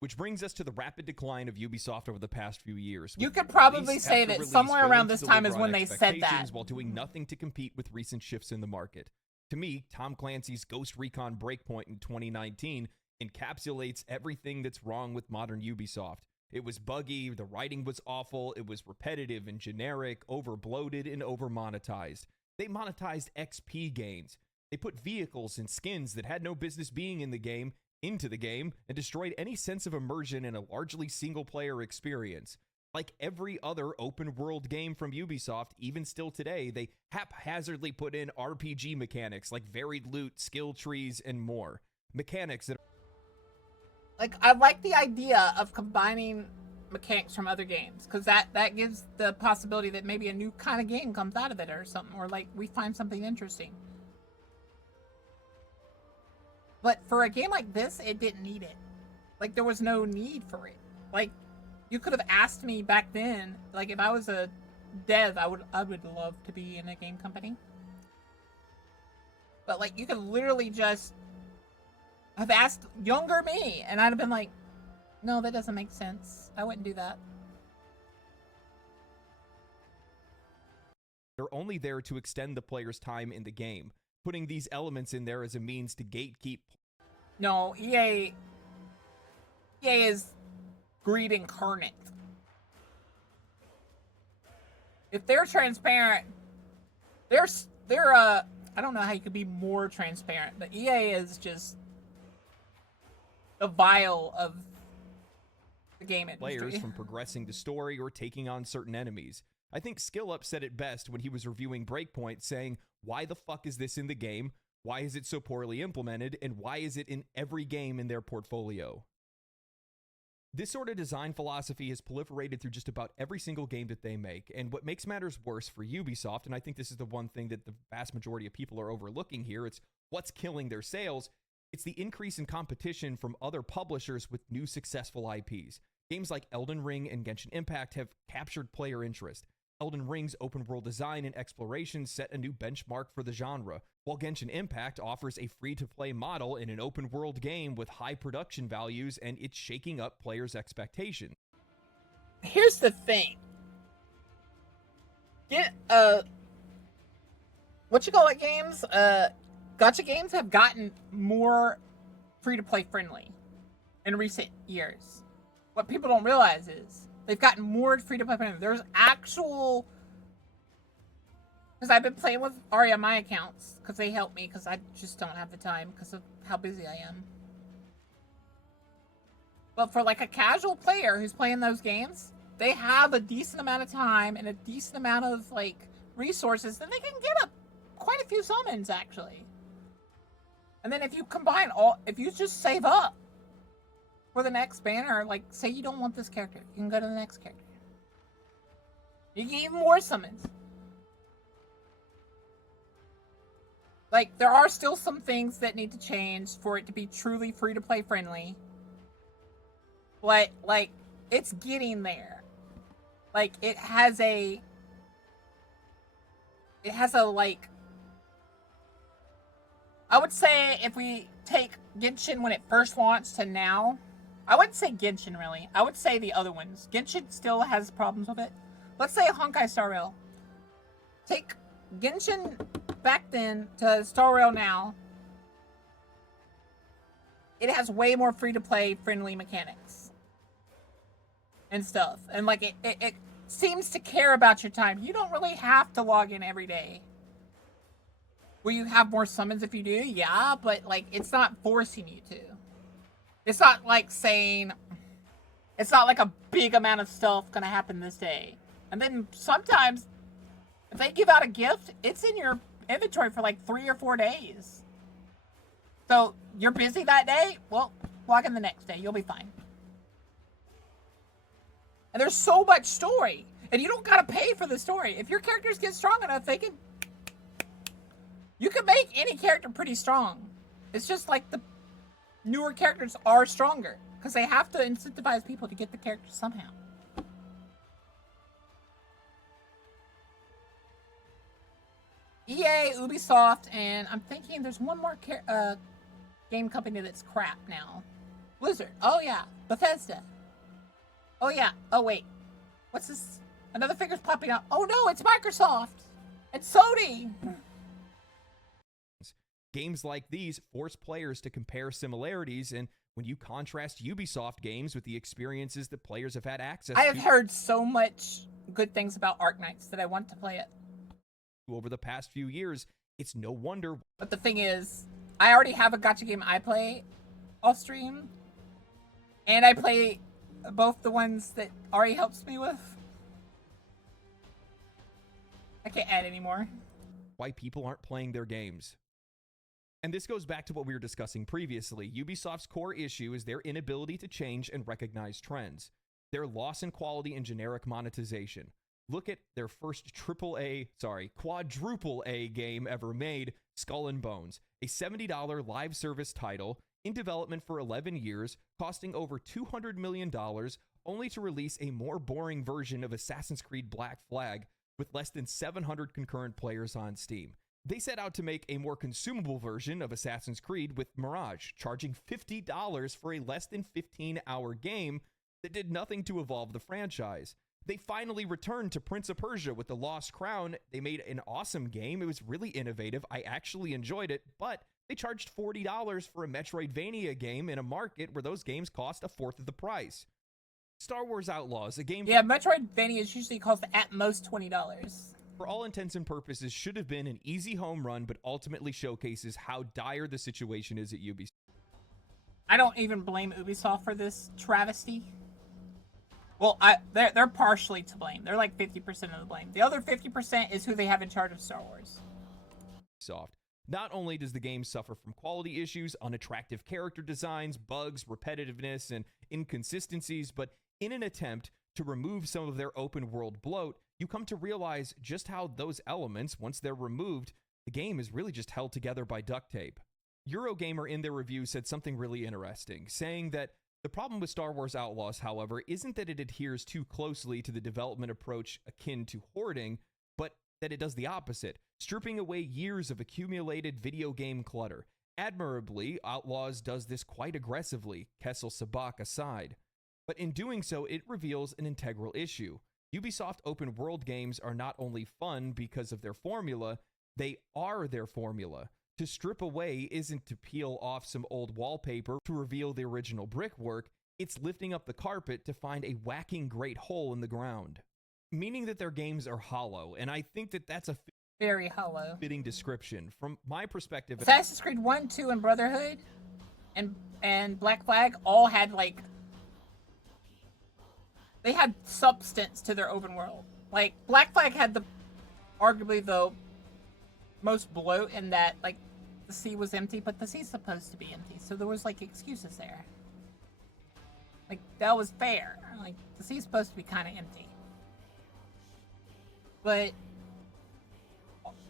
Which brings us to the rapid decline of Ubisoft over the past few years. You could probably say that somewhere around this time is when they said that. While doing nothing to compete with recent shifts in the market. To me, Tom Clancy's Ghost Recon Breakpoint in 2019 encapsulates everything that's wrong with modern Ubisoft. It was buggy, the writing was awful, it was repetitive and generic, over-bloated and over-monetized. They monetized XP gains. They put vehicles and skins that had no business being in the game into the game and destroyed any sense of immersion in a largely single-player experience. Like every other open-world game from Ubisoft, even still today, they haphazardly put in RPG mechanics like varied loot, skill trees, and more. Mechanics that Like, I like the idea of combining mechanics from other games, because that gives the possibility that maybe a new kind of game comes out of it or something, or like we find something interesting. But for a game like this, it didn't need it. Like, there was no need for it. Like, you could have asked me back then, like, if I was a dev, I would love to be in a game company. But, like, you could literally just have asked younger me, and I'd have been like, no, that doesn't make sense. I wouldn't do that. they're only there to extend the player's time in the game. Putting these elements in there as a means to gatekeep. No, EA is greed incarnate. If they're transparent, they're I don't know how you could be more transparent, but EA is just the vial of the game industry. Players from progressing the story or taking on certain enemies. I think SkillUp said it best when he was reviewing Breakpoint, saying, why the fuck is this in the game? Why is it so poorly implemented? And why is it in every game in their portfolio? This sort of design philosophy has proliferated through just about every single game that they make. And what makes matters worse for Ubisoft, and I think this is the one thing that the vast majority of people are overlooking here, it's what's killing their sales. It's the increase in competition from other publishers with new successful IPs. Games like Elden Ring and Genshin Impact have captured player interest. Elden Ring's open-world design and exploration set a new benchmark for the genre, while Genshin Impact offers a free-to-play model in an open-world game with high production values, and it's shaking up players' expectations. Here's the thing. What-you-call-it games? Gacha games have gotten more free-to-play friendly in recent years. What people don't realize is they've gotten more free-to-play friendly. There's actual... Because I've been playing with Ari on my accounts, because they help me, because I just don't have the time because of how busy I am. But for like a casual player who's playing those games, they have a decent amount of time and a decent amount of like resources, then they can get quite a few summons actually. And then if you combine if you just save up for the next banner, like say you don't want this character, you can go to the next character. You get even more summons. Like, there are still some things that need to change for it to be truly free-to-play friendly. But, like, it's getting there. Like, it has a, like... I would say if we take Genshin when it first launched to now... I wouldn't say Genshin, really. I would say the other ones. Genshin still has problems with it. Let's say Honkai Star Rail. Take Genshin back then to Star Rail now. it has way more free-to-play friendly mechanics and stuff. And like it seems to care about your time. You don't really have to log in every day. Will you have more summons if you do? Yeah, but like it's not forcing you to. It's not like saying it's not like a big amount of stuff gonna happen this day. And then sometimes if they give out a gift, it's in your inventory for like 3 or 4 days. So you're busy that day? Well, log in the next day. You'll be fine. And there's so much story. And you don't gotta pay for the story. If your characters get strong enough, you can make any character pretty strong. It's just like the newer characters are stronger. Because they have to incentivize people to get the characters somehow. EA, Ubisoft, and I'm thinking there's one more game company that's crap now. Blizzard. Oh yeah. Bethesda. Oh yeah. Oh wait. What's this? Another figure's popping up. Oh no, it's Microsoft. It's Sony. Games like these force players to compare similarities, and when you contrast Ubisoft games with the experiences that players have had access to, I have heard so much good things about Arknights that I want to play it. Over the past few years, it's no wonder. But the thing is, I already have a gacha game I play off stream, and I play both the ones that Ari helps me with. I can't add anymore. Why people aren't playing their games. And this goes back to what we were discussing previously. Ubisoft's core issue is their inability to change and recognize trends. Their loss in quality and generic monetization. Look at their first quadruple A game ever made, Skull and Bones, a $70 live service title in development for 11 years, costing over $200 million, only to release a more boring version of Assassin's Creed Black Flag with less than 700 concurrent players on Steam. They set out to make a more consumable version of Assassin's Creed with Mirage, charging $50 for a less than 15-hour game that did nothing to evolve the franchise. They finally returned to Prince of Persia with The Lost Crown. They made an awesome game. It was really innovative. I actually enjoyed it, but they charged $40 for a Metroidvania game in a market where those games cost a fourth of the price. Star Wars Outlaws, a game... Yeah, Metroidvanias usually cost at most $20. For all intents and purposes, should have been an easy home run, but ultimately showcases how dire the situation is at Ubisoft. I don't even blame Ubisoft for this travesty. Well, they're partially to blame. They're like 50% of the blame. The other 50% is who they have in charge of Star Wars. Not only does the game suffer from quality issues, unattractive character designs, bugs, repetitiveness, and inconsistencies, but in an attempt to remove some of their open world bloat, you come to realize just how those elements, once they're removed, the game is really just held together by duct tape. Eurogamer in their review said something really interesting, saying that the problem with Star Wars Outlaws, however, isn't that it adheres too closely to the development approach akin to hoarding, but that it does the opposite, stripping away years of accumulated video game clutter. Admirably, Outlaws does this quite aggressively, Kessel Sabak aside. But in doing so, it reveals an integral issue. Ubisoft open world games are not only fun because of their formula, they are their formula. To strip away isn't to peel off some old wallpaper to reveal the original brickwork, it's lifting up the carpet to find a whacking great hole in the ground. Meaning that their games are hollow, and I think that that's a very hollow fitting description. From my perspective, Assassin's Creed 1, 2, and Brotherhood and Black Flag all had like they had substance to their open world. Like Black Flag had arguably the most bloat in that like the sea was empty, but the sea's supposed to be empty, so there was like excuses there. Like that was fair. Like the sea's supposed to be kind of empty, but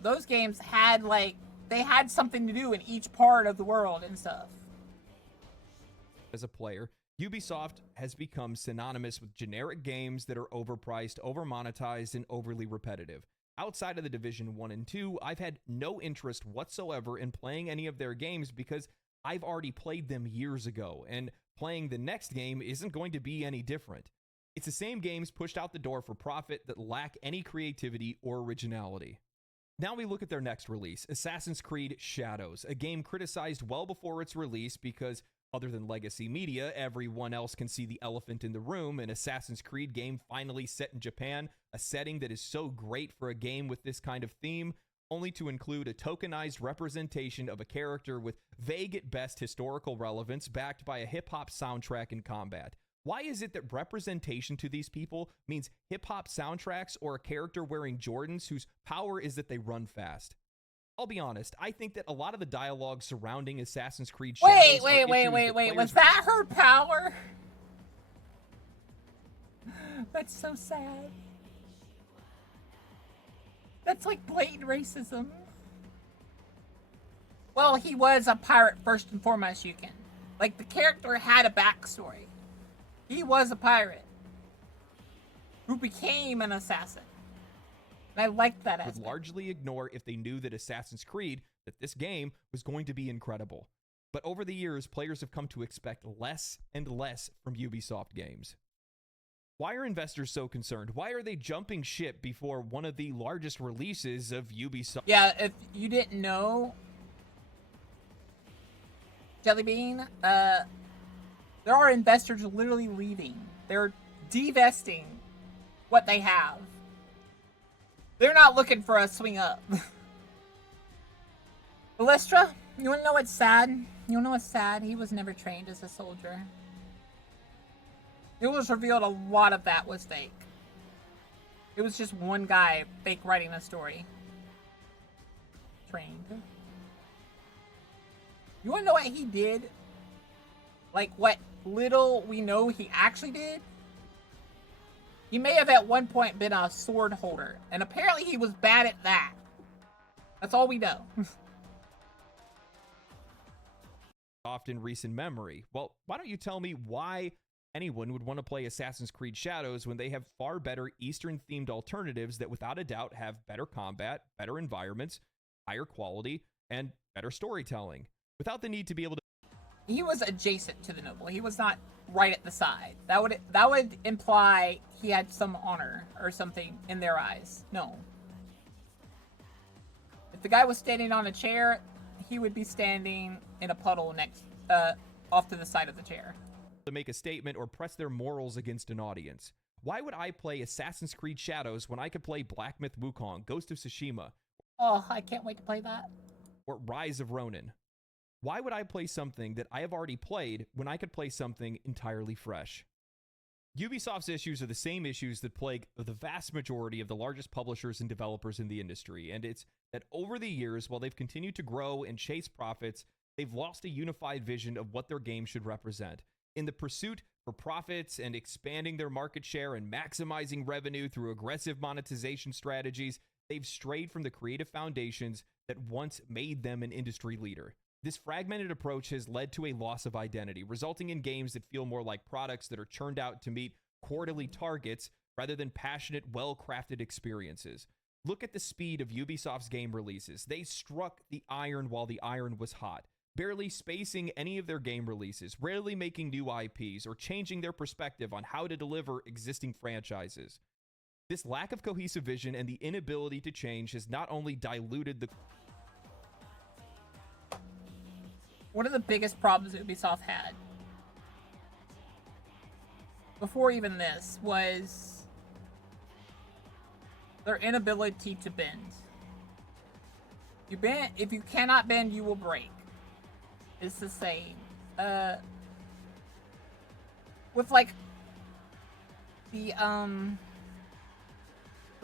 those games had like they had something to do in each part of the world and stuff. As a player, Ubisoft has become synonymous with generic games that are overpriced, overmonetized, and overly repetitive. Outside of the Division 1 and 2, I've had no interest whatsoever in playing any of their games because I've already played them years ago, and playing the next game isn't going to be any different. It's the same games pushed out the door for profit that lack any creativity or originality. Now we look at their next release, Assassin's Creed Shadows, a game criticized well before its release because Other than legacy media, everyone else can see the elephant in the room. An Assassin's Creed game finally set in Japan, a setting that is so great for a game with this kind of theme, only to include a tokenized representation of a character with vague at best historical relevance backed by a hip-hop soundtrack in combat. Why is it that representation to these people means hip-hop soundtracks or a character wearing Jordans whose power is that they run fast? I'll be honest, I think that a lot of the dialogue surrounding Assassin's Creed Shadows Wait. Was that her power? That's so sad. That's like blatant racism. Well, he was a pirate first and foremost, you can. Like, the character had a backstory. He was a pirate who became an assassin. And I liked that aspect. Would largely ignore if they knew that Assassin's Creed, that this game was going to be incredible. But over the years, players have come to expect less and less from Ubisoft games. Why are investors so concerned? Why are they jumping ship before one of the largest releases of Ubisoft? Yeah, if you didn't know, Jellybean, there are investors literally leaving. They're divesting what they have. They're not looking for a swing up. Balestra, you wanna know what's sad? You wanna know what's sad? He was never trained as a soldier. It was revealed a lot of that was fake. It was just one guy fake writing a story. Trained. You wanna know what he did? Like, what little we know he actually did? He may have at one point been a sword holder, and apparently he was bad at that. That's all we know. In recent memory. Well, why don't you tell me why anyone would want to play Assassin's Creed Shadows when they have far better Eastern-themed alternatives that without a doubt have better combat, better environments, higher quality, and better storytelling, without the need to be able to... He was adjacent to the noble. He was not right at the side. That would imply he had some honor or something in their eyes. No. If the guy was standing on a chair, he would be standing in a puddle next, off to the side of the chair. To make a statement or press their morals against an audience. Why would I play Assassin's Creed Shadows when I could play Black Myth Wukong, Ghost of Tsushima? Oh, I can't wait to play that. Or Rise of Ronin? Why would I play something that I have already played when I could play something entirely fresh? Ubisoft's issues are the same issues that plague the vast majority of the largest publishers and developers in the industry, and it's that over the years, while they've continued to grow and chase profits, they've lost a unified vision of what their game should represent. In the pursuit for profits and expanding their market share and maximizing revenue through aggressive monetization strategies, they've strayed from the creative foundations that once made them an industry leader. This fragmented approach has led to a loss of identity, resulting in games that feel more like products that are churned out to meet quarterly targets rather than passionate, well-crafted experiences. Look at the speed of Ubisoft's game releases. They struck the iron while the iron was hot, barely spacing any of their game releases, rarely making new IPs, or changing their perspective on how to deliver existing franchises. This lack of cohesive vision and the inability to change has not only diluted the... One of the biggest problems Ubisoft had before even this was their inability to bend. If you cannot bend, you will break. It's the same. With like the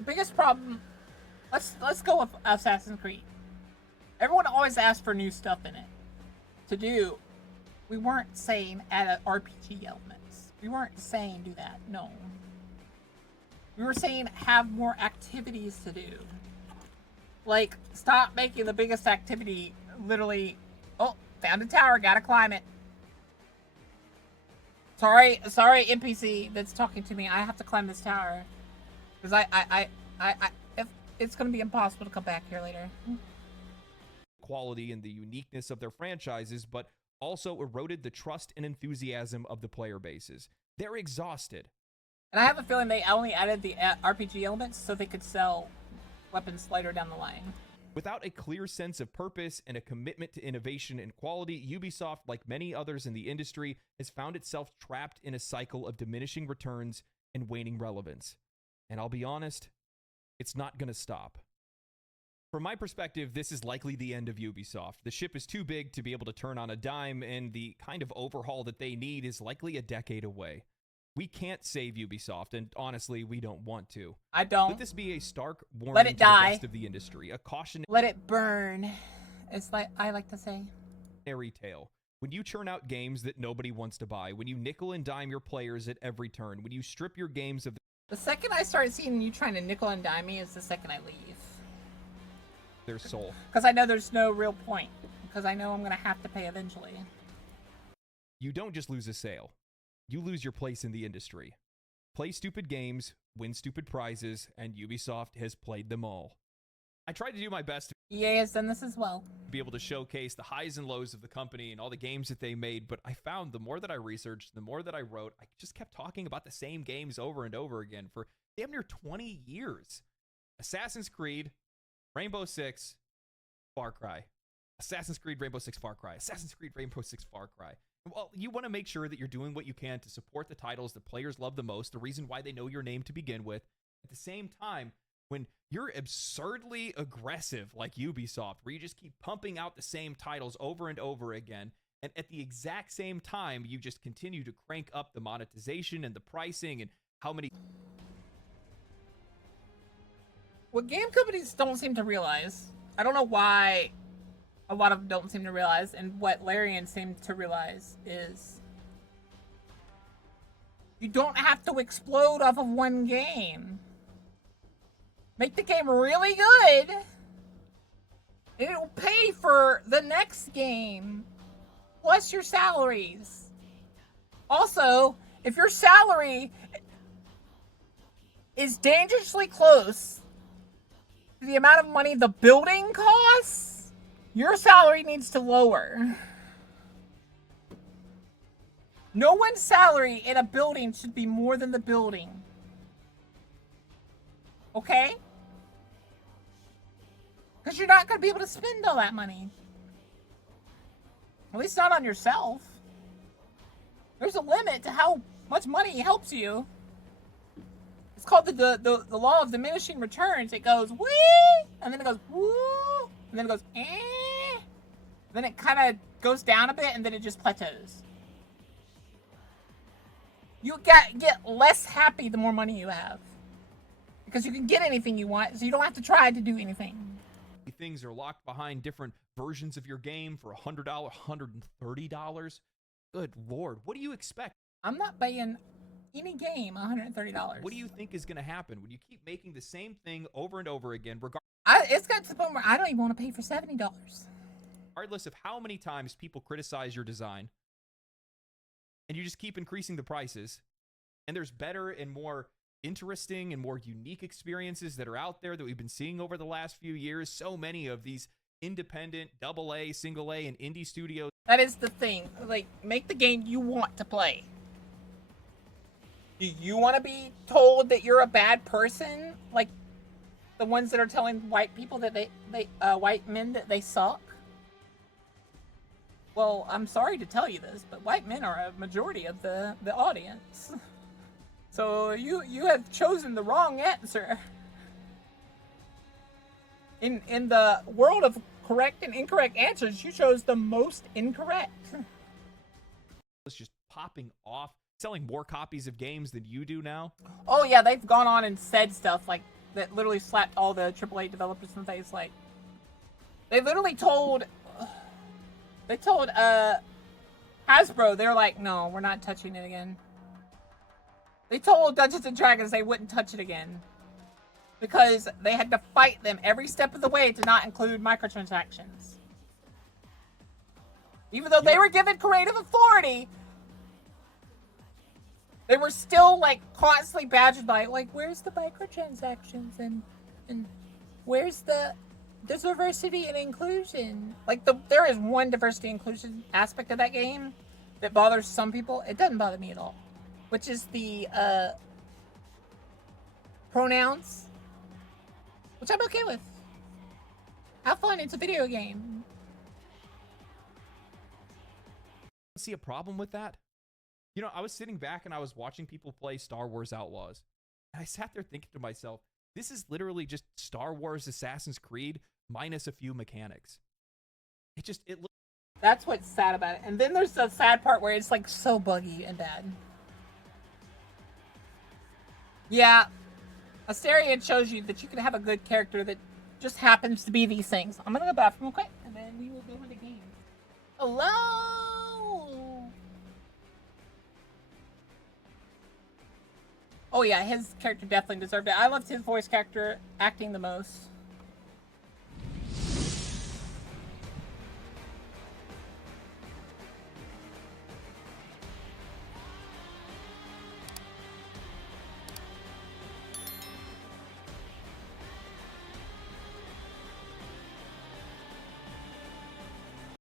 biggest problem. Let's go with Assassin's Creed. Everyone always asks for new stuff in it to do. We weren't saying add RPG elements. We weren't saying do that. No. We were saying have more activities to do. Like, stop making the biggest activity literally, oh, found a tower, gotta climb it. Sorry, NPC that's talking to me. I have to climb this tower. Because if it's gonna be impossible to come back here later. Quality and the uniqueness of their franchises, but also eroded the trust and enthusiasm of the player bases. They're exhausted. And I have a feeling they only added the RPG elements so they could sell weapons later down the line. Without a clear sense of purpose and a commitment to innovation and quality, Ubisoft, like many others in the industry, has found itself trapped in a cycle of diminishing returns and waning relevance. And I'll be honest, it's not going to stop. From my perspective, this is likely the end of Ubisoft. The ship is too big to be able to turn on a dime, and the kind of overhaul that they need is likely a decade away. We can't save Ubisoft, and honestly, we don't want to. I don't. Let this be a stark warning Let it to die. the rest of the industry, a cautionary Let it burn. It's like I like to say. tale. When you churn out games that nobody wants to buy, when you nickel and dime your players at every turn, when you strip your games of The second I start seeing you trying to nickel and dime me is the second I leave. their soul. Because I know there's no real point. Because I know I'm going to have to pay eventually. You don't just lose a sale. You lose your place in the industry. Play stupid games, win stupid prizes, and Ubisoft has played them all. I tried to do my best to EA has done this as well. be able to showcase the highs and lows of the company and all the games that they made, but I found the more that I researched, the more that I wrote, I just kept talking about the same games over and over again for damn near 20 years. Assassin's Creed, Rainbow Six, Far Cry. Assassin's Creed, Rainbow Six, Far Cry. Assassin's Creed, Rainbow Six, Far Cry. Well, you want to make sure that you're doing what you can to support the titles that players love the most, the reason why they know your name to begin with. At the same time, when you're absurdly aggressive like Ubisoft, where you just keep pumping out the same titles over and over again, and at the exact same time, you just continue to crank up the monetization and the pricing and how many... What game companies don't seem to realize, I don't know why a lot of them don't seem to realize, and what Larian seemed to realize is you don't have to explode off of one game. Make the game really good, and it'll pay for the next game, plus your salaries. Also, if your salary is dangerously close to the amount of money the building costs, your salary needs to lower. No one's salary in a building should be more than the building. Okay? Because you're not going to be able to spend all that money. At least not on yourself. There's a limit to how much money helps you. It's called the law of diminishing returns. It goes wee, and then it goes woo, and then it goes eh. Then it kind of goes down a bit, and then it just plateaus. You get less happy the more money you have. Because you can get anything you want, so you don't have to try to do anything. Things are locked behind different versions of your game for $100, $130. Good Lord, what do you expect? I'm not paying any game $130. What do you think is going to happen when you keep making the same thing over and over again, It's got to the point where I don't even want to pay for $70. regardless of how many times people criticize your design, and you just keep increasing the prices, and there's better and more interesting and more unique experiences that are out there that we've been seeing over the last few years. So many of these independent, AA, single A, and indie studios. That is the thing. Like, make the game you want to play. Do you want to be told that you're a bad person? Like the ones that are telling white people that white men that they suck? Well, I'm sorry to tell you this, but white men are a majority of the audience. So you have chosen the wrong answer. In the world of correct and incorrect answers, you chose the most incorrect. It's just popping off, selling more copies of games than you do now. Oh yeah, they've gone on and said stuff like that, literally slapped all the AAA developers in the face. Like, they literally told Hasbro, they're like, no, we're not touching it again. They told Dungeons & Dragons they wouldn't touch it again because they had to fight them every step of the way to not include microtransactions. Even though they were given creative authority, they were still, like, constantly badgered by, like, where's the microtransactions and where's the diversity and inclusion? Like, there is one diversity and inclusion aspect of that game that bothers some people. It doesn't bother me at all. Which is the pronouns, which I'm okay with. Have fun. It's a video game. See a problem with that? You know, I was sitting back and I was watching people play Star Wars Outlaws. And I sat there thinking to myself, this is literally just Star Wars Assassin's Creed minus a few mechanics. It looks. That's what's sad about it. And then there's the sad part where it's like so buggy and bad. Yeah. Astarion shows you that you can have a good character that just happens to be these things. I'm gonna go to the bathroom real quick and then we will go into games. Hello! Oh yeah, his character definitely deserved it. I loved his voice character acting the most.